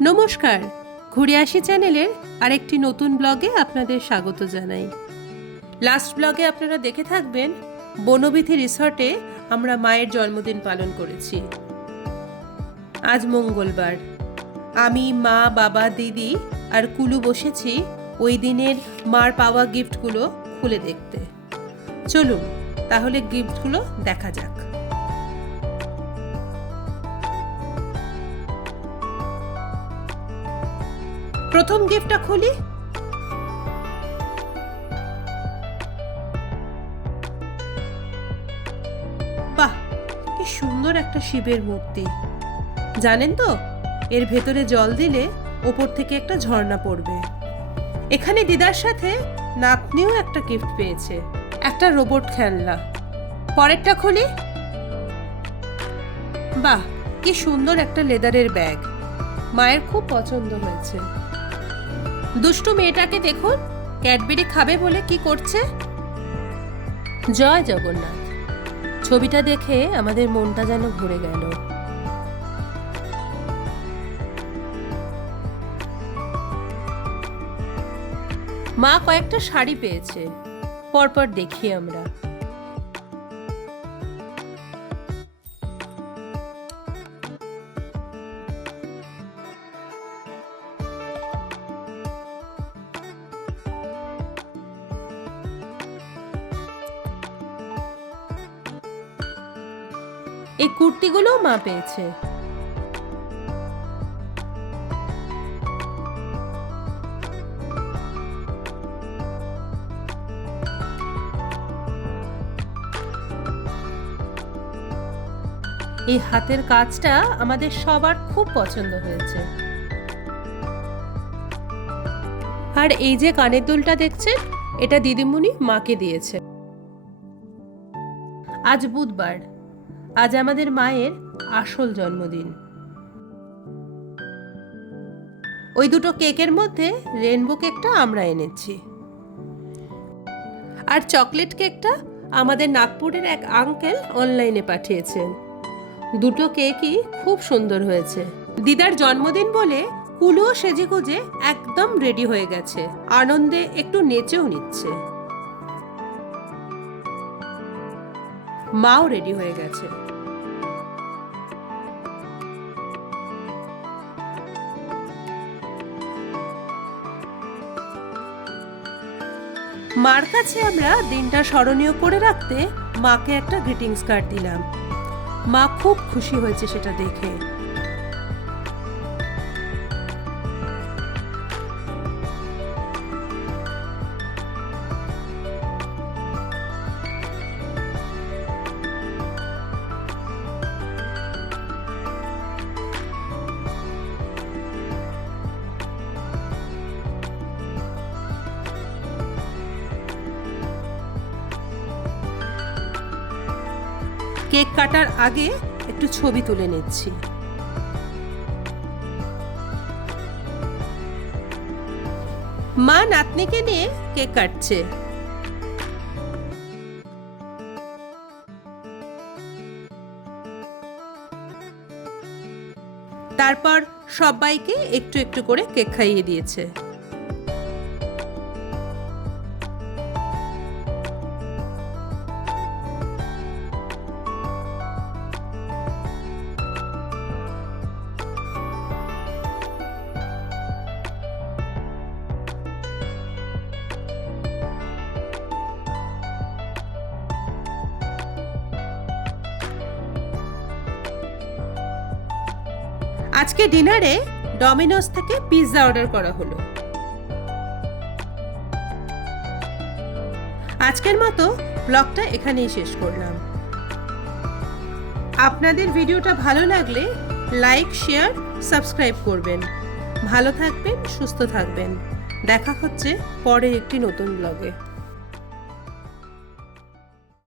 নমস্কার। ঘুরে আসি চ্যানেলের আরেকটি নতুন ব্লগে আপনাদের স্বাগত জানাই। লাস্ট ব্লগে আপনারা দেখে থাকবেন বনবিথি রিসর্টে আমরা মায়ের জন্মদিন পালন করেছি। আজ মঙ্গলবার। আমি, মা, বাবা, দিদি আর কুলু বসেছি ওই দিনের মার পাওয়া গিফটগুলো খুলে দেখতে। চলুন, তাহলে গিফটগুলো দেখা যাক। প্রথম গিফটটা খুলি। বাহ, কি সুন্দর একটা শিবের মূর্তি। জানেন তো, এর ভেতরে জল দিলে ওপর থেকে একটা ঝর্ণা পড়বে। এখানে দিদার সাথে নাতনিও একটা গিফট পেয়েছে, একটা রোবট খেলনা। পরেরটা খুলি। বাহ, কি সুন্দর একটা লেদারের ব্যাগ। মায়ের খুব পছন্দ হয়েছে। দুষ্টু মেয়েটাকে দেখুন, ক্যাডবেরি খাবে বলে কি করছে? জয় জগন্নাথ। ছবিটা দেখে আমাদের মনটা যেন ঘুরে গেল। মা কয়েকটা শাড়ি পেয়েছে। পরপর দেখি আমরা। এই কুর্তিগুলোও মা পেয়েছে। এই হাতের কাজটা আমাদের সবার খুব পছন্দ হয়েছে। আর এই যে কানের দুলটা দেখছেন, এটা দিদিমণি মাকে দিয়েছে। আজ বুধবার। আজ আমাদের মায়ের আসল জন্মদিন। ওই দুটো কেকের মধ্যে রেনবো কেকটা আমরা এনেছি। আর চকলেট কেকটা আমাদের নাগপুরের এক আঙ্কেল অনলাইনে পাঠিয়েছেন। দুটো কেকই খুব সুন্দর হয়েছে। দিদার জন্মদিন বলে কুলুও সেজে গুজে একদম রেডি হয়ে গেছে। আনন্দে একটু নেচেও নিচ্ছে। মাও রেডি হয়ে গেছে। মার কাছে আমরা দিনটা স্মরণীয় করে রাখতে মাকে একটা গ্রিটিংস কার্ড দিলাম। মা খুব খুশি হয়েছে সেটা দেখে। কেক কাটার আগে একটু ছবি তুলে নিচ্ছি। মা নাতনিকে নিয়ে কেক কাটছে। তারপর সবাইকে একটু একটু করে কেক খাইয়ে দিয়েছে। আজকে ডিনারে ডমিনোস থেকে পিৎজা অর্ডার করা হলো। আজকের মতো ব্লগটা এখানেই শেষ করলাম। আপনাদের ভিডিওটা ভালো লাগলে লাইক, শেয়ার, সাবস্ক্রাইব করবেন। ভালো থাকবেন, সুস্থ থাকবেন। দেখা হচ্ছে পরে একটি নতুন ব্লগে।